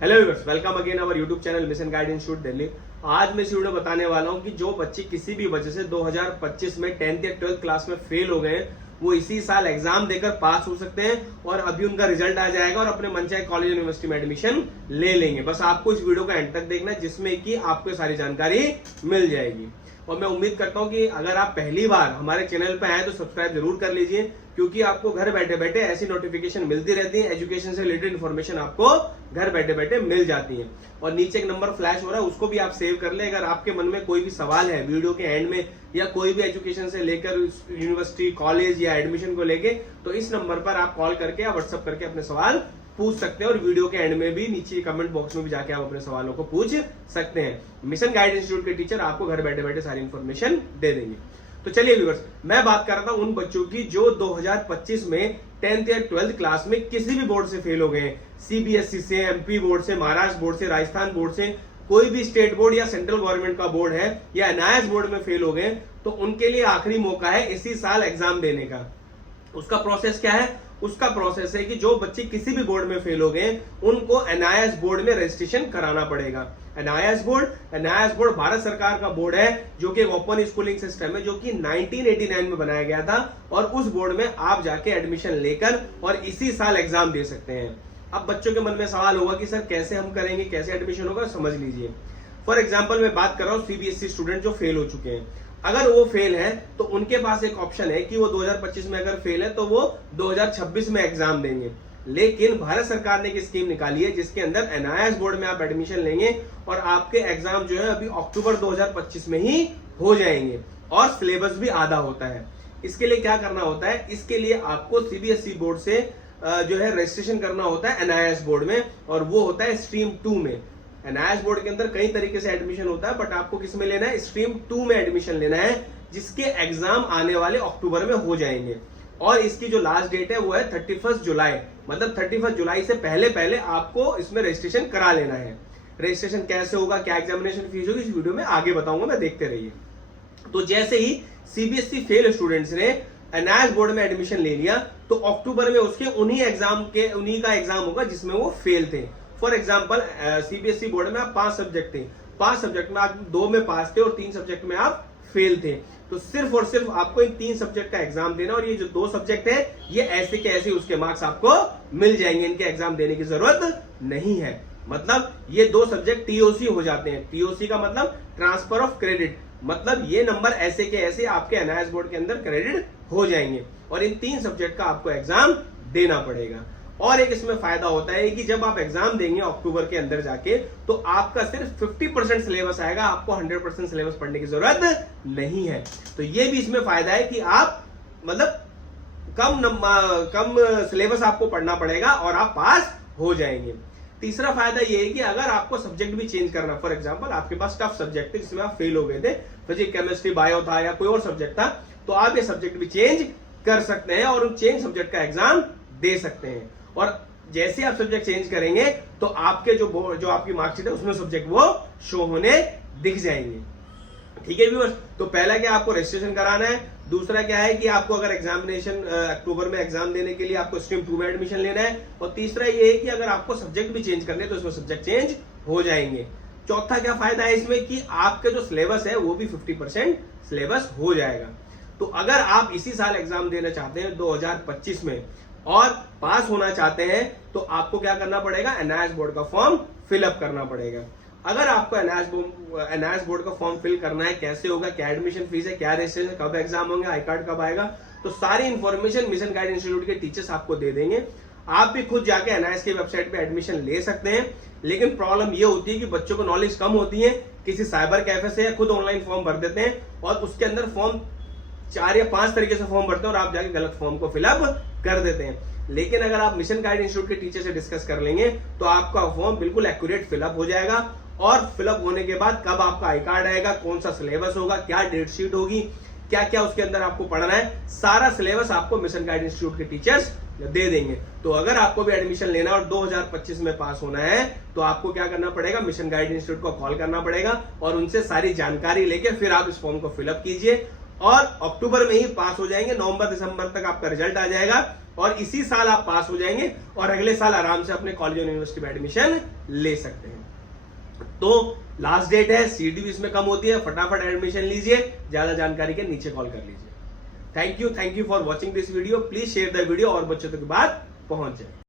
Hello viewers, welcome again our YouTube channel mission guide institute Delhi. आज मैं इस video में बताने वाला हूं कि जो बच्चे किसी भी वजह से 2025 में 10th या 12th क्लास में फेल हो गए वो इसी साल एग्जाम देकर पास हो सकते हैं और अभी उनका रिजल्ट आ जाएगा और अपने मनचाहे कॉलेज यूनिवर्सिटी में एडमिशन ले लेंगे। बस आपको इस वीडियो का एंड तक देखना है जिसमें कि आपको सारी जानकारी मिल जाएगी। और मैं उम्मीद करता हूं कि अगर आप पहली बार हमारे चैनल पर आए तो सब्सक्राइब जरूर कर लीजिए, क्योंकि आपको घर बैठे बैठे ऐसी नोटिफिकेशन मिलती रहती है। एजुकेशन से रिलेटेड इन्फॉर्मेशन आपको घर बैठे बैठे मिल जाती है। और नीचे एक नंबर फ्लैश हो रहा है, उसको भी आप सेव कर ले। अगर आपके मन में कोई भी सवाल है वीडियो के एंड में या कोई भी एजुकेशन से लेकर यूनिवर्सिटी कॉलेज या एडमिशन को लेके, तो इस नंबर पर आप कॉल करके या व्हाट्सएप करके अपने सवाल पूछ सकते हैं। और वीडियो के एंड में भी नीचे कमेंट बॉक्स में भी जाके आप अपने सवालों को पूछ सकते हैं। मिशन गाइड इंस्टीट्यूट के टीचर आपको घर बैठे बैठे सारी इंफॉर्मेशन दे देंगे। तो चलिए व्यूअर्स, मैं बात कर रहा था उन बच्चों की जो 2025 में 10th या 12th क्लास में किसी भी बोर्ड से फेल हो गए हैं। सीबीएसई से, एमपी बोर्ड से, महाराष्ट्र बोर्ड से, राजस्थान बोर्ड से, कोई भी स्टेट बोर्ड या सेंट्रल गवर्नमेंट का बोर्ड है या एनआईएस बोर्ड में फेल हो गए, तो उनके लिए आखिरी मौका है इसी साल एग्जाम देने का। उसका प्रोसेस क्या है? उसका प्रोसेस है कि जो बच्चे किसी भी बोर्ड में फेल हो गए उनको एनआईएस बोर्ड में रजिस्ट्रेशन कराना पड़ेगा। एनआईएस बोर्ड भारत सरकार का बोर्ड है जो कि ओपन स्कूलिंग सिस्टम है, जो कि 1989 में बनाया गया था। और उस बोर्ड में आप जाके एडमिशन लेकर और इसी साल एग्जाम दे सकते हैं। अब बच्चों के मन में सवाल होगा कि सर कैसे हम करेंगे, कैसे एडमिशन होगा, समझ लीजिए। फॉर एग्जाम्पल मैं बात कर रहा हूं सीबीएसई स्टूडेंट जो फेल हो चुके हैं। अगर वो फेल है तो उनके पास एक ऑप्शन है कि वो 2025 में अगर फेल है तो वो 2026 में एग्जाम देंगे। लेकिन भारत सरकार ने एक स्कीम निकाली है जिसके अंदर एनआईएस बोर्ड में आप एडमिशन लेंगे और आपके एग्जाम जो है अभी अक्टूबर 2025 में ही हो जाएंगे और सिलेबस भी आधा होता है। इसके लिए क्या करना होता है? इसके लिए आपको सीबीएसई बोर्ड से जो है रजिस्ट्रेशन करना होता है एनआईएस बोर्ड में, और वो होता है स्ट्रीम 2 में। एनआईएस बोर्ड के अंदर कई तरीके से एडमिशन होता है, बट आपको किस में लेना है? स्ट्रीम 2 में एडमिशन लेना है, जिसके एग्जाम आने वाले अक्टूबर में हो जाएंगे। और इसकी जो लास्ट डेट है वो है 31 जुलाई, मतलब 31 जुलाई से पहले पहले आपको इसमें रजिस्ट्रेशन करा लेना है। रजिस्ट्रेशन कैसे होगा, क्या एग्जामिनेशन फीस होगी, इस वीडियो में आगे बताऊंगा, मैं देखते रहिए। तो जैसे ही सीबीएसई फेल स्टूडेंट्स ने एनआईएस बोर्ड में एडमिशन ले लिया तो अक्टूबर में उसके उन्हीं का एग्जाम होगा जिसमें वो फेल थे। फॉर एग्जाम्पल सीबीएसई बोर्ड में आप 5 सब्जेक्ट थे, 5 सब्जेक्ट में आप 2 में पास थे और 3 सब्जेक्ट में आप फेल थे। तो सिर्फ और सिर्फ आपको इन 3 सब्जेक्ट का एग्जाम देना, और ये जो 2 सब्जेक्ट है ये ऐसे के ऐसे उसके मार्क्स आपको मिल जाएंगे, इनके एग्जाम देने की जरूरत नहीं है। मतलब ये 2 सब्जेक्ट टीओसी हो जाते हैं। टीओसी का मतलब ट्रांसफर ऑफ क्रेडिट, मतलब ये नंबर ऐसे के ऐसे आपके एनआईएस बोर्ड के अंदर क्रेडिट हो जाएंगे और इन 3 सब्जेक्ट का आपको एग्जाम देना पड़ेगा। और एक इसमें फायदा होता है कि जब आप एग्जाम देंगे अक्टूबर के अंदर जाके तो आपका सिर्फ 50% सिलेबस आएगा, आपको 100% सिलेबस पढ़ने की जरूरत नहीं है। तो ये भी इसमें फायदा है कि आप मतलब कम सिलेबस आपको पढ़ना पड़ेगा और आप पास हो जाएंगे। तीसरा फायदा ये है कि अगर आपको सब्जेक्ट भी चेंज करना, फॉर एग्जांपल आपके पास टफ सब्जेक्ट थे जिसमें आप फेल हो गए थे, फिजिक्स, केमिस्ट्री, बायो था या कोई और सब्जेक्ट था, तो आप ये सब्जेक्ट भी चेंज कर सकते हैं और उन चेंज सब्जेक्ट का एग्जाम दे सकते हैं। और जैसे आप सब्जेक्ट चेंज करेंगे तो आपके जो आपकी मार्कशीट है उसमें सब्जेक्ट वो शो होने दिख जाएंगे। ठीक है व्यूअर्स, तो पहला क्या आपको रजिस्ट्रेशन कराना है, दूसरा क्या है कि आपको अगर एग्जामिनेशन अक्टूबर में एग्जाम देने के लिए आपको स्ट्रीम 2 में एडमिशन लेना है, और तीसरा ये है कि अगर आपको सब्जेक्ट भी चेंज करने तो इसमें सब्जेक्ट चेंज हो जाएंगे। चौथा क्या फायदा है इसमें कि आपके जो सिलेबस है वो भी 50% सिलेबस हो जाएगा। तो अगर आप इसी साल एग्जाम देना चाहते हैं 2025 में और पास होना चाहते हैं तो आपको क्या करना पड़ेगा? एनआईएस बोर्ड का फॉर्म फिलअप करना पड़ेगा। अगर आपको एनआईएस बोर्ड का फॉर्म फिल करना है, कैसे होगा, क्या एडमिशन फीस है, क्या रजिस्ट्रेशन, कब एग्जाम होंगे, आई कार्ड कब आएगा, तो सारी इंफॉर्मेशन मिशन गाइड इंस्टीट्यूट के टीचर्स आपको दे देंगे। आप भी खुद जाके एनआईएस की वेबसाइट पे एडमिशन ले सकते हैं। लेकिन प्रॉब्लम ये होती है कि बच्चों को नॉलेज कम होती है, किसी साइबर कैफे से या खुद ऑनलाइन फॉर्म भर देते हैं और उसके अंदर फॉर्म 4 या 5 तरीके से फॉर्म भरते हैं और आप जाके गलत फॉर्म को फिलअप कर देते हैं। लेकिन अगर आप मिशन गाइड इंस्टीट्यूट के टीचर से डिस्कस कर लेंगे तो आपका फॉर्म बिल्कुल एक्यूरेट फिलअप हो जाएगा। और फिलअप होने के बाद कब आपका आई कार्ड आएगा, कौन सा सिलेबस होगा, क्या डेट शीट होगी, क्या क्या उसके अंदर आपको पढ़ना है, सारा सिलेबस आपको मिशन गाइड इंस्टीट्यूट के टीचर्स दे देंगे। तो अगर आपको भी एडमिशन लेना और 2025 में पास होना है तो आपको क्या करना पड़ेगा? मिशन गाइड इंस्टीट्यूट को कॉल करना पड़ेगा और उनसे सारी जानकारी लेके फिर आप इस फॉर्म को फिलअप कीजिए और अक्टूबर में ही पास हो जाएंगे। नवंबर दिसंबर तक आपका रिजल्ट आ जाएगा और इसी साल आप पास हो जाएंगे और अगले साल आराम से अपने कॉलेज और यूनिवर्सिटी में एडमिशन ले सकते हैं। तो लास्ट डेट है, सीट भी इसमें कम होती है, फटाफट एडमिशन लीजिए। ज्यादा जानकारी के नीचे कॉल कर लीजिए। Thank you for watching this video. Please share the video और बच्चों तक बात पहुंच जाए।